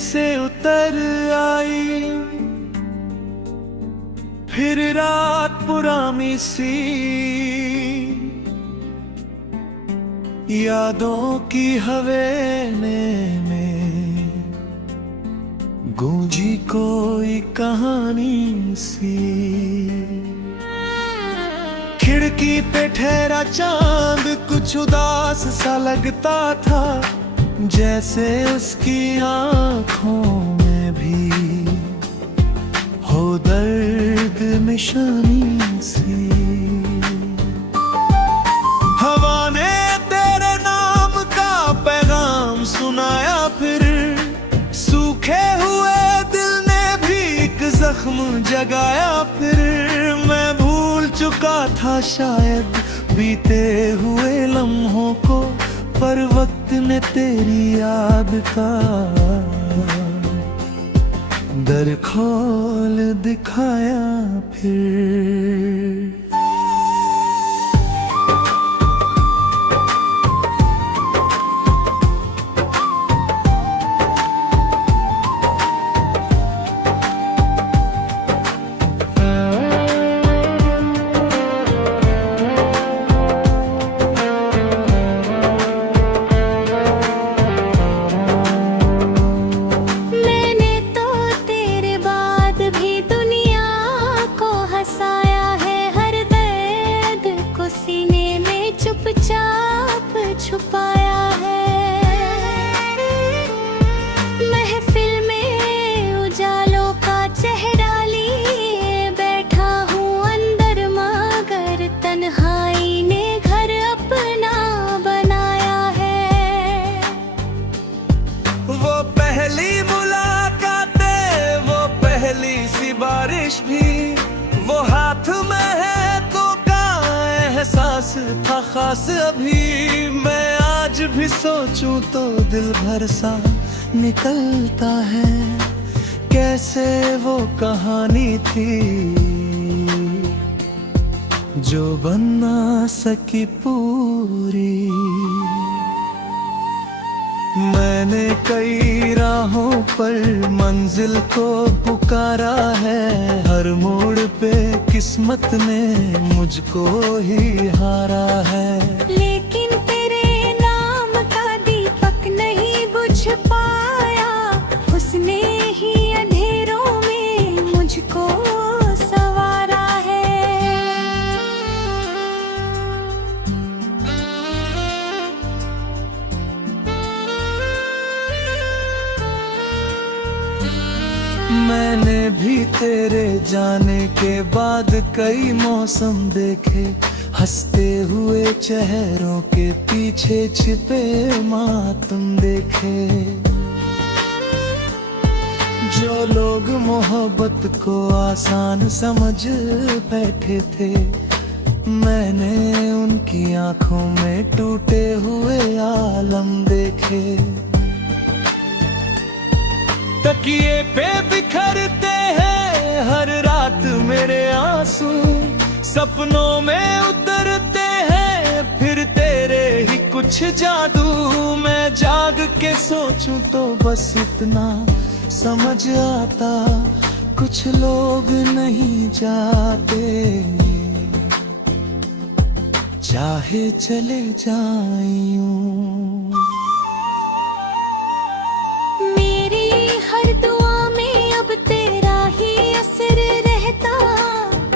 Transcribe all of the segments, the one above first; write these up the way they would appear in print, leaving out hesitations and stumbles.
से उतर आई, फिर रात पुरानी सी यादों की हवेली में गूंजी कोई कहानी सी। खिड़की पे ठहरा चांद कुछ उदास सा लगता था, जैसे उसकी आंखों में भी हो दर्द निशानी सी। हवा ने तेरे नाम का पैगाम सुनाया, फिर सूखे हुए दिल ने भी एक जख्म जगाया। फिर मैं भूल चुका था शायद बीते हुए लम्हों को, पर वक्त ने तेरी याद का दर खोल दिखाया। फिर छुपाया है महफिल में उजालों का चेहरा लिए बैठा हूँ अंदर, मगर तन्हाई ने घर अपना बनाया है। वो पहली मुलाकातें, वो पहली सी बारिश भी, वो हाथ में है तो का एहसास था खास अभी। मैं आज भी सोचूं तो दिल भर सा निकलता है, कैसे वो कहानी थी जो बन ना सकी पूरी। मैंने कई राहों पर मंजिल को पुकारा है, हर मोड़ पे किस्मत ने मुझको ही हारा है। लेकिन तेरे नाम का दीपक नहीं बुझ पाया, उसने ही अंधेरों में मुझको संवारा है। मैंने भी तेरे जाने के बाद कई मौसम देखे, हंसते हुए चेहरों के पीछे छिपे मातम देखे। जो लोग मोहब्बत को आसान समझ बैठे थे, मैंने उनकी आंखों में टूटे हुए आलम देखे। तकिए पे बिखरते हैं हर रात मेरे आंसू, सपनों में उतरते हैं फिर तेरे ही कुछ जादू। मैं जाग के सोचूं तो बस इतना समझ आता, कुछ लोग नहीं जाते चाहे चले जाऊं। हर दुआ में अब तेरा ही असर रहता,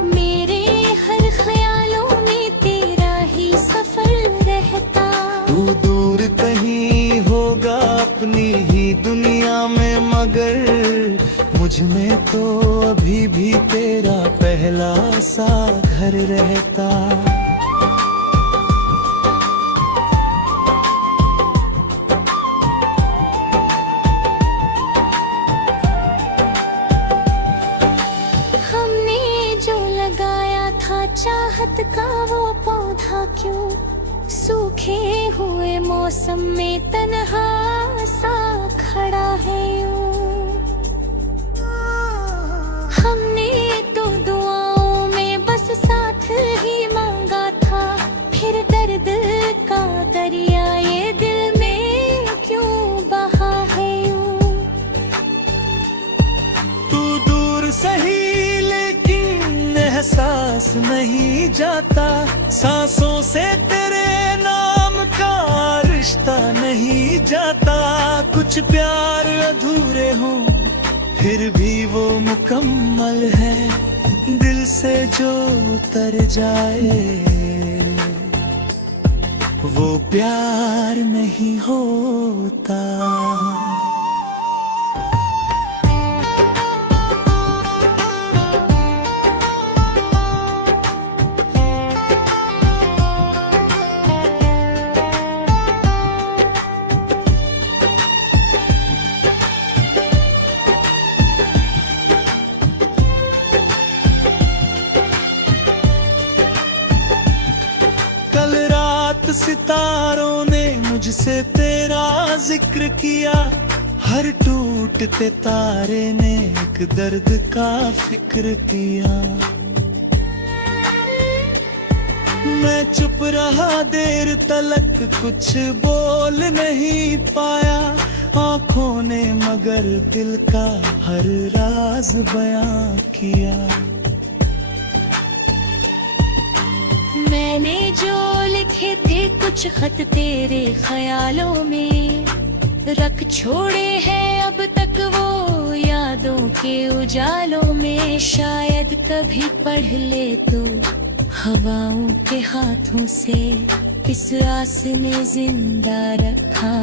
मेरे हर ख्यालों में तेरा ही सफर रहता। तू दूर कहीं होगा अपनी ही दुनिया में, मगर मुझ में तो अभी भी तेरा पहला सा घर रहता। चाहत का वो पौधा क्यों सूखे हुए मौसम में तन्हा सा खड़ा है यूं। हमने तो दुआओं में बस साथ ही मांगा था, फिर दर्द का दरिया ये दिल में क्यों बहा है यूं। नहीं जाता, सांसों से तेरे नाम का रिश्ता नहीं जाता। कुछ प्यार अधूरे हों फिर भी वो मुकम्मल है, दिल से जो उतर जाए वो प्यार नहीं होता। सितारों ने मुझसे तेरा जिक्र किया, हर टूटते तारे ने एक दर्द का फिक्र किया। मैं चुप रहा देर तलक, कुछ बोल नहीं पाया, आंखों ने मगर दिल का हर राज बयां किया। मैंने जो लिखे थे कुछ खत तेरे ख्यालों में, रख छोड़े हैं अब तक वो यादों के उजालों में। शायद कभी पढ़ ले तो हवाओं के हाथों से, इस आस ने जिंदा रखा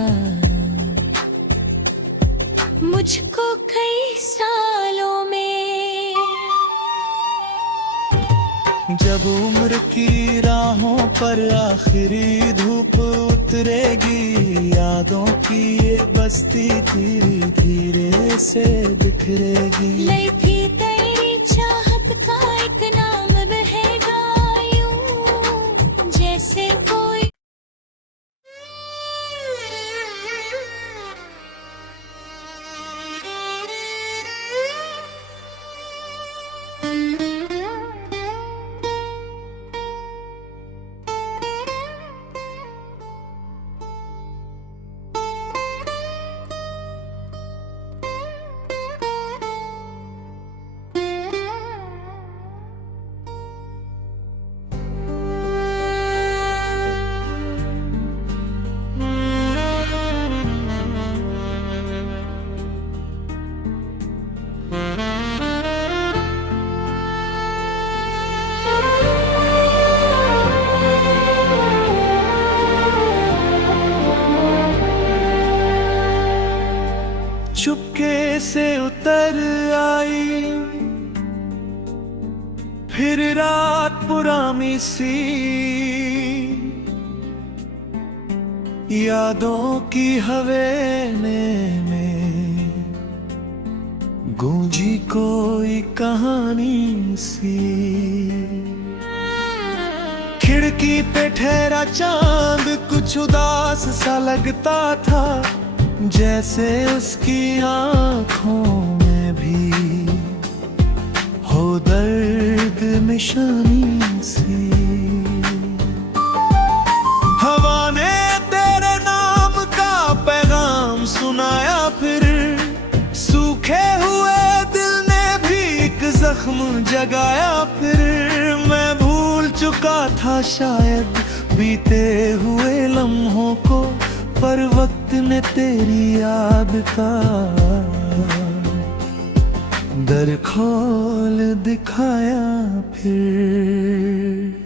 मुझको कई सालों में। जब उम्र की राहों पर आखिरी धूप उतरेगी, यादों की ये बस्ती धीरे धीरे से बिखरेगी। लई थी तेरी चाहत का एक नाम बहेगा यूं जैसे कोई। चुपके से उतर आई फिर रात पुरानी सी, यादों की हवेली में गूंजी कोई कहानी सी। खिड़की पे ठहरा चांद कुछ उदास सा लगता था, जैसे उसकी आँखों में भी हो दर्द निशानी सी। हवा ने तेरे नाम का पैगाम सुनाया, फिर सूखे हुए दिल ने भी एक जख्म जगाया। फिर मैं भूल चुका था शायद बीते हुए लम्हों को, पर वक्त ने तेरी याद का दर खोल दिखाया फिर।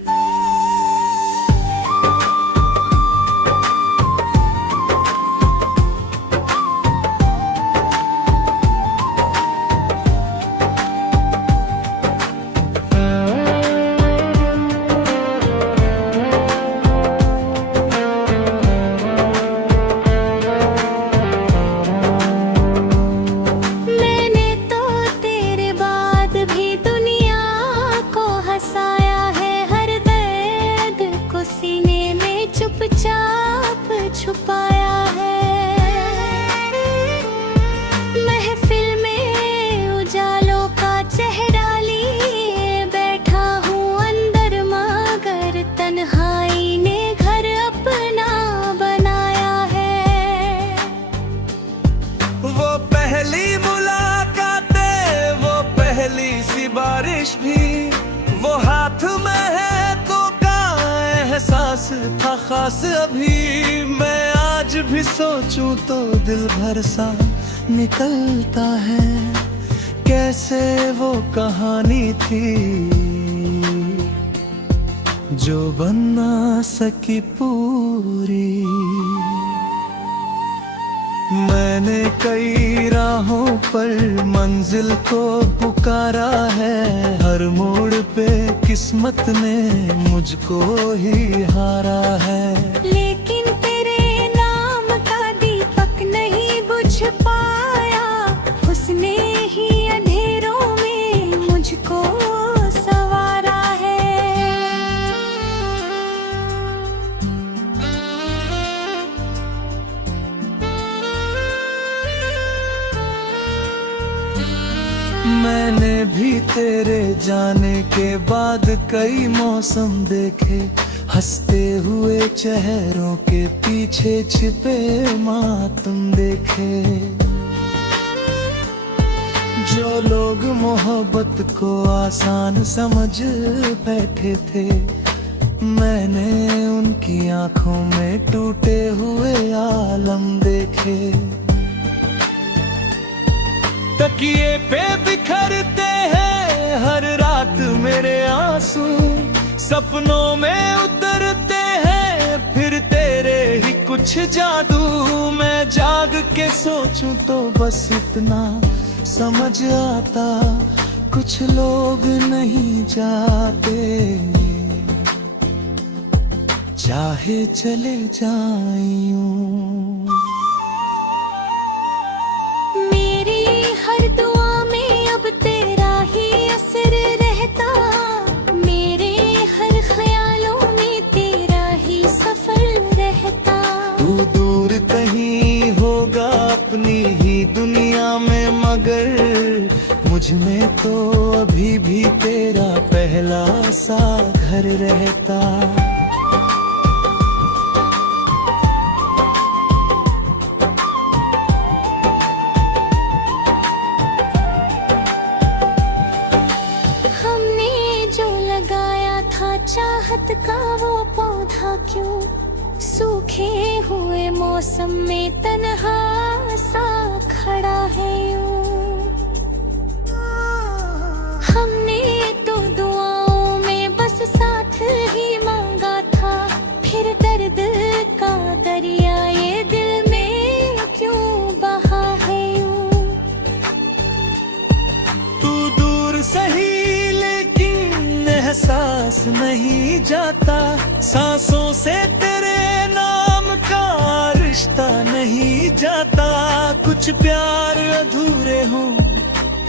छुपाया है महफिल में उजालों का चेहरा लिए बैठा हूँ अंदर, मगर तन्हाई ने घर अपना बनाया है। वो पहली मुलाकातें, वो पहली सी बारिश भी, वो हाथ पास अभी मैं आज भी सोचूं तो दिल भर सा निकलता है। कैसे वो कहानी थी जो बन ना सकी पूरी। मैंने कई राहों पर मंजिल को पुकारा है, हर मोड़ पे किस्मत ने मुझको ही हारा है। लेकिन तेरे नाम का दीपक नहीं बुझ पाया, उसने ही अंधेरों में मुझको संवारा है। मैंने भी तेरे जाने के बाद कई मौसम देखे, हंसते हुए चेहरों के पीछे छिपे मातम देखे। जो लोग मोहब्बत को आसान समझ बैठे थे, मैंने उनकी आंखों में टूटे हुए आलम देखे। तकिए पे बिखरते हैं हर रात मेरे आंसू, सपनों में उतरते हैं फिर तेरे ही कुछ जादू। मैं जाग के सोचूं तो बस इतना समझ आता, कुछ लोग नहीं जाते चाहे चले जायूं। दुनिया में मगर मुझ में तो अभी भी तेरा पहला सा घर रहता। हमने जो लगाया था चाहत का वो पौधा क्यों सूखे हुए मौसम में तन्हा सा खड़ा है यूं। हमने तो दुआओं में बस साथ ही मांगा था, फिर दर्द का दरिया ये दिल में क्यों बहा है यूं। तू दूर सही लेकिन एहसास नहीं जाता, सांसों से तेरे नाम का रिश्ता नहीं जाता। कुछ प्यार अधूरे हों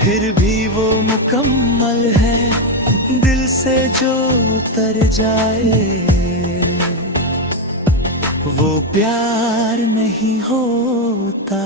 फिर भी वो मुकम्मल है, दिल से जो उतर जाए वो प्यार नहीं होता।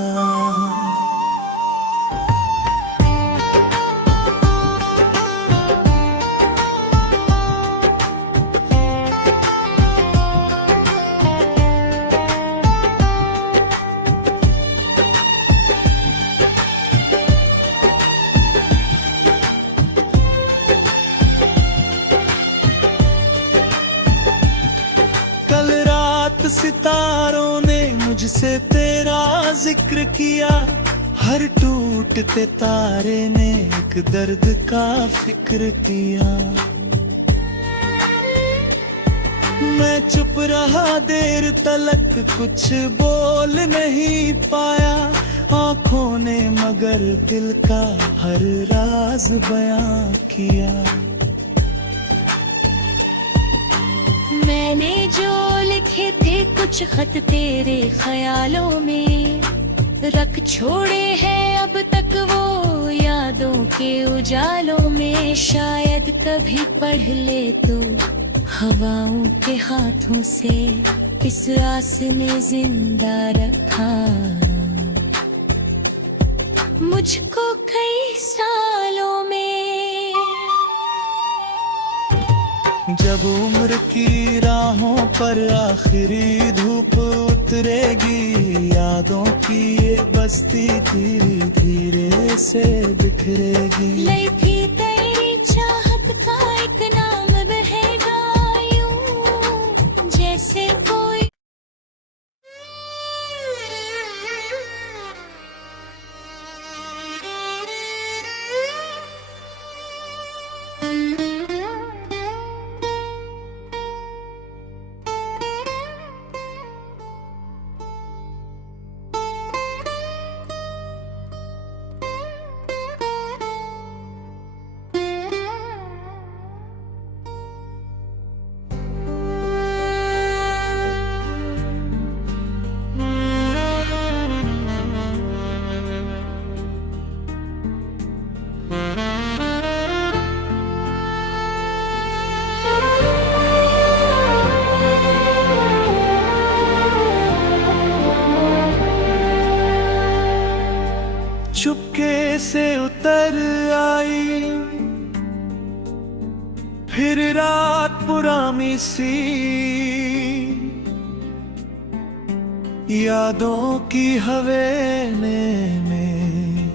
सितारों ने मुझसे तेरा जिक्र किया, हर टूटते तारे ने एक दर्द का फिक्र किया। मैं चुप रहा देर तलक कुछ बोल नहीं पाया, आंखों ने मगर दिल का हर राज बयां किया। मैंने जो लिखे थे कुछ खत तेरे ख्यालों में, रख छोड़े हैं अब तक वो यादों के उजालों में। शायद कभी पढ़ ले तो हवाओं के हाथों से, इस आस ने जिंदा रखा मुझको कई सालों में। जब उम्र की राहों पर आखिरी धूप उतरेगी, यादों की ये बस्ती धीरे धीरे से बिखरेगी। लई थी तेरी चाहत का एक नाम बहेगा यूं, जैसे कोई से उतर आई, फिर रात पुरानी सी यादों की हवेली में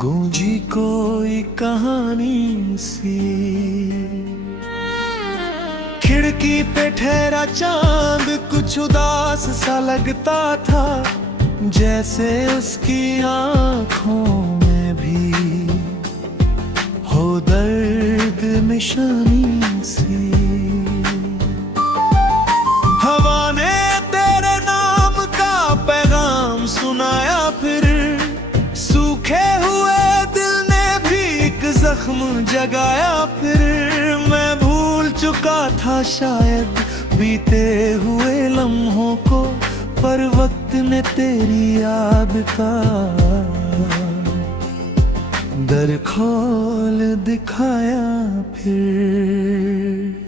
गूंजी कोई कहानी सी। खिड़की पे ठहरा चांद कुछ उदास सा लगता था, जैसे उसकी आंखों में भी हो दर्द निशानी सी। हवा ने तेरे नाम का पैगाम सुनाया, फिर सूखे हुए दिल ने भी एक जख्म जगाया। फिर मैं भूल चुका था शायद बीते हुए लम्हों को, पर वक्त ने तेरी याद का दर खोल दिखाया फिर।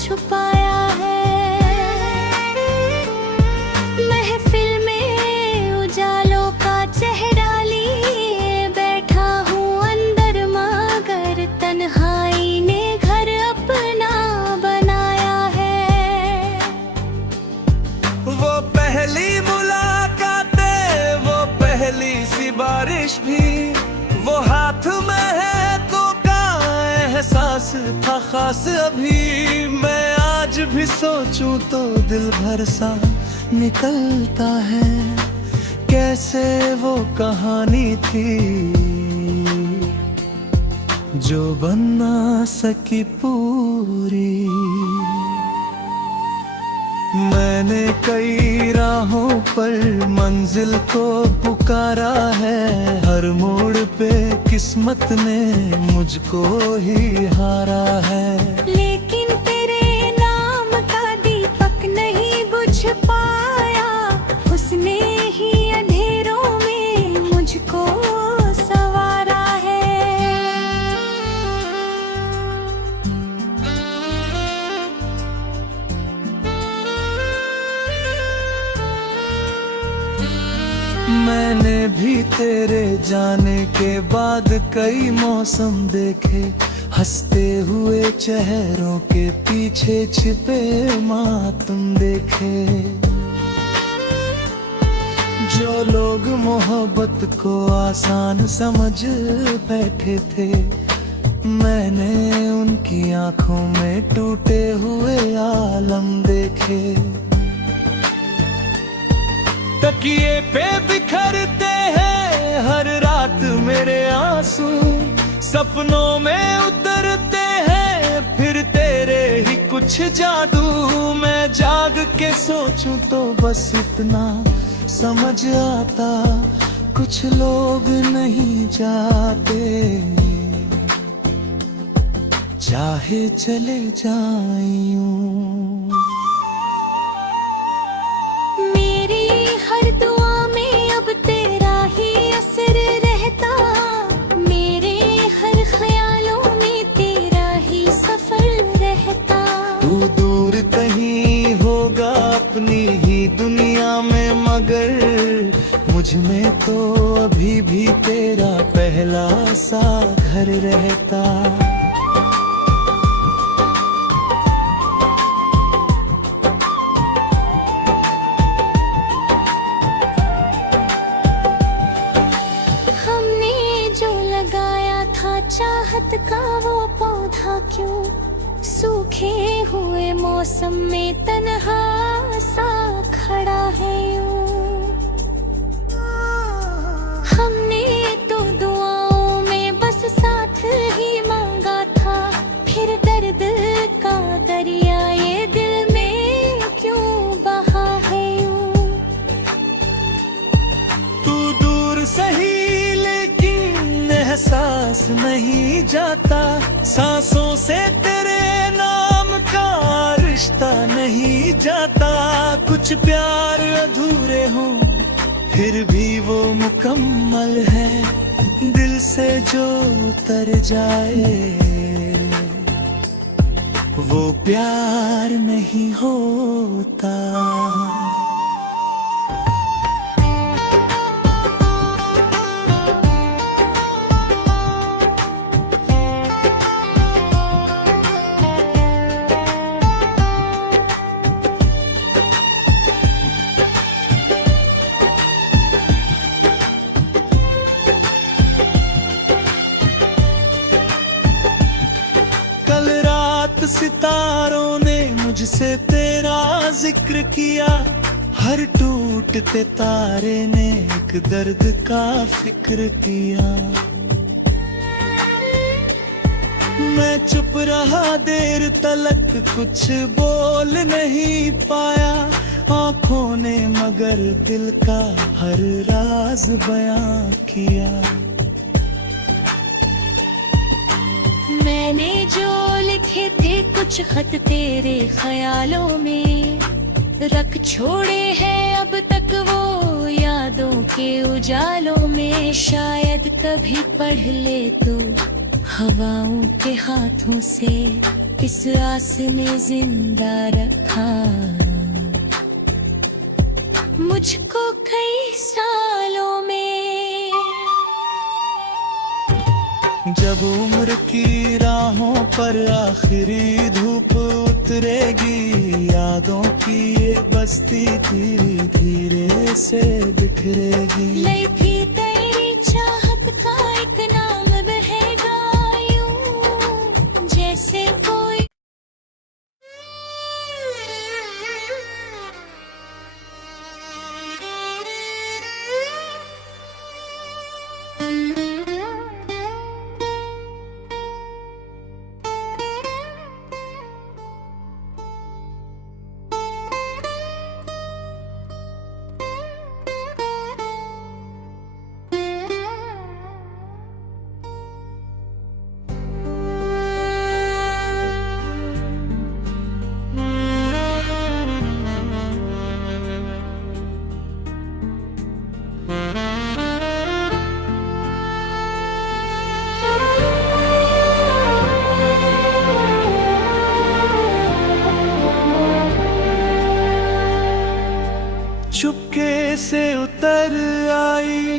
छुपाया है महफिल में उजालों का चेहरा लिए बैठा हूँ अंदर, मगर तन्हाई ने घर अपना बनाया है। वो पहली मुलाकातें, वो पहली सी बारिश भी, वो हाथ में है तो का एहसास था खास अभी। मैं आज भी सोचूं तो दिल भर सा निकलता है, कैसे वो कहानी थी जो बन ना सकी पूरी। मैंने कई राहों पर मंजिल को पुकारा है, हर मोड़ पे किस्मत ने मुझको ही हारा है। लेकिन तेरे नाम का दीपक नहीं बुझ पाया, उसने ही अंधेरों में मुझको संवारा है। मैंने भी तेरे जाने के बाद कई मौसम देखे, हंसते हुए चेहरों के पीछे छिपे मातम देखे। जो लोग मोहब्बत को आसान समझ बैठे थे, मैंने उनकी आंखों में टूटे हुए आलम देखे। तकिए पे बिखरते हैं हर रात मेरे आंसू, सपनों में उतरते हैं फिर तेरे ही कुछ जादू। मैं जाग के सोचूं तो बस इतना समझ आता, कुछ लोग नहीं जाते चाहे चले जाएं यूं। दुनिया में मगर मुझ में तो अभी भी तेरा पहला सा घर रहता। हमने जो लगाया था चाहत का वो पौधा क्यों सूखे हुए मौसम में तन्हा सा खड़ा है यूं। हमने तो दुआओं में बस साथ ही मांगा था, फिर दर्द का दरिया ये दिल में क्यों बहा है यूं। सांसों से तेरे नाम का रिश्ता नहीं जाता, कुछ प्यार अधूरे हों फिर भी वो मुकम्मल है, दिल से जो उतर जाए वो प्यार नहीं होता। सितारों ने मुझसे तेरा जिक्र किया, हर टूटते तारे ने एक दर्द का फिक्र किया। मैं चुप रहा देर तलक, कुछ बोल नहीं पाया, आंखों ने मगर दिल का हर राज बयां किया। मैंने जो लिखे थे कुछ खत तेरे ख्यालों में, रख छोड़े हैं अब तक वो यादों के उजालों में। शायद कभी पढ़ ले तो हवाओं के हाथों से, इस आस में जिंदा रखा मुझको कई सालों में। जब उम्र की राहों पर आखिरी धूप उतरेगी, यादों की ये बस्ती धीरे धीरे से बिखरेगी। लई थी तेरी चाहत का एक नाम बहेगा यूं जैसे कोई। चुपके से उतर आई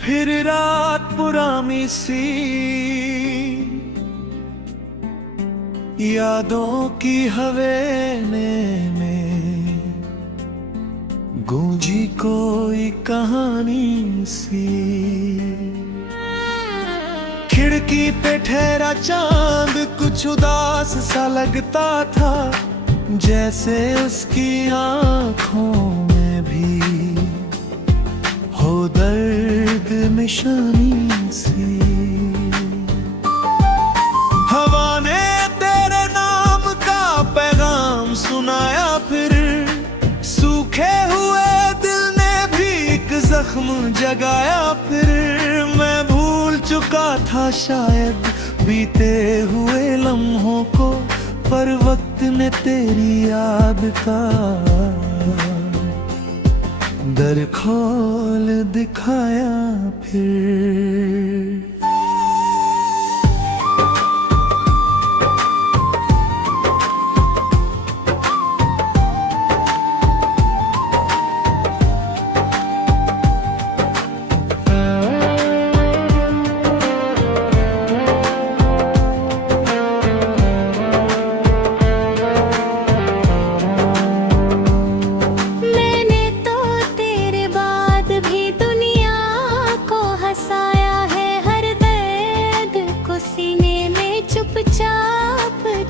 फिर रात पुरानी सी, यादों की हवेली में गूंजी कोई कहानी सी। खिड़की पे ठहरा चांद कुछ उदास सा लगता था, जैसे उसकी आँखों में भी हो दर्द निशानी सी। हवा ने तेरे नाम का पैगाम सुनाया, फिर सूखे हुए दिल ने भी एक जख्म जगाया। फिर मैं भूल चुका था शायद बीते हुए लम्हों को, पर वक्त ने तेरी याद का दर खोल दिखाया फिर।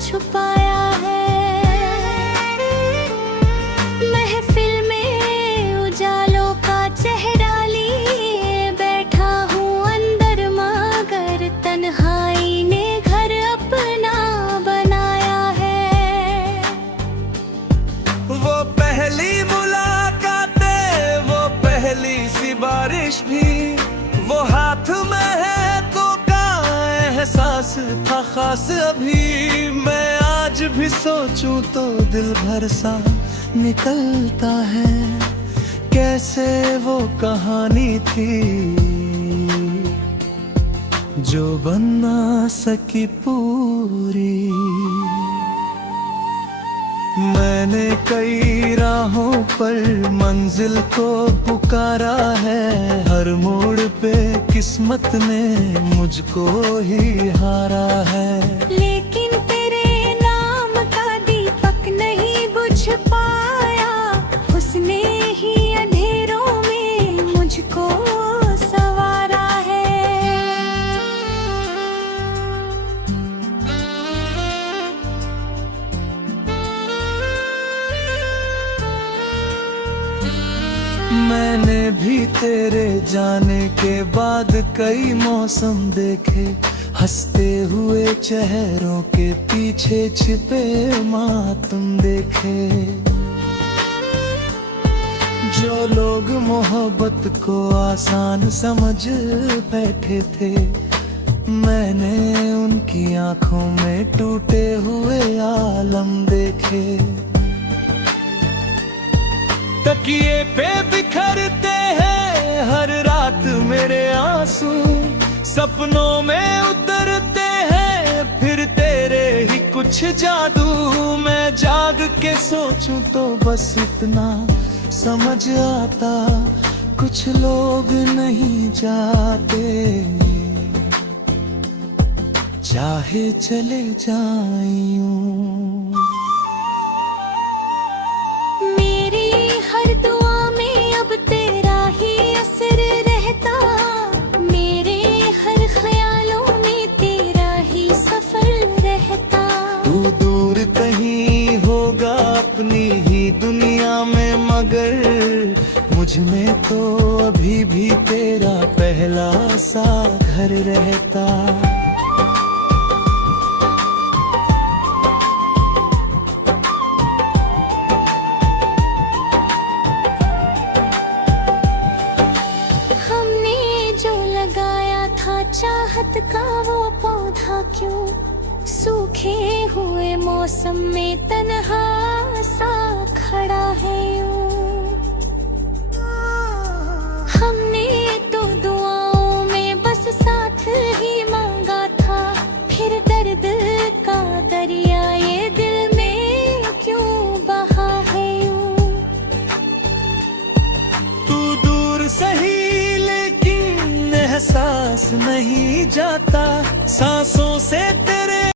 छुपाया है महफिल में उजालों का चेहरा लिए बैठा हूँ अंदर, मगर तन्हाई ने घर अपना बनाया है। वो पहली मुलाकातें, वो पहली सी बारिश भी, वो हाथ में है तो पास अभी मैं आज भी सोचूं तो दिल भर सा निकलता है। कैसे वो कहानी थी जो बन ना सकी पूरी। मैंने कई राहों पर मंजिल को पुकारा है, हर मोड़ पे किस्मत ने मुझको ही हारा है। लेकिन तेरे नाम का दीपक नहीं बुझ पाया, उसने ही अंधेरों में मुझको संवारा है। मैंने भी तेरे जाने के बाद कई मौसम देखे, हंसते हुए चेहरों के पीछे छिपे मातम देखे। जो लोग मोहब्बत को आसान समझ बैठे थे, मैंने उनकी आंखों में टूटे हुए आलम देखे। तकिए पे बिखरते हैं हर रात मेरे आंसू, सपनों में उतरते हैं फिर तेरे ही कुछ जादू। मैं जाग के सोचूं तो बस इतना समझ आता, कुछ लोग नहीं जाते चाहे चले जायूं। दुनिया में मगर मुझ में तो अभी भी तेरा पहला सा घर रहता। हमने जो लगाया था चाहत का वो पौधा क्यों सूखे हुए मौसम में तन्हा सा खड़ा है यूं। हमने तो दुआओं में बस साथ ही मांगा था, फिर दर्द का दरिया ये दिल में क्यों बहा है यूं। तू दूर सही लेकिन एहसास नहीं जाता, सांसों से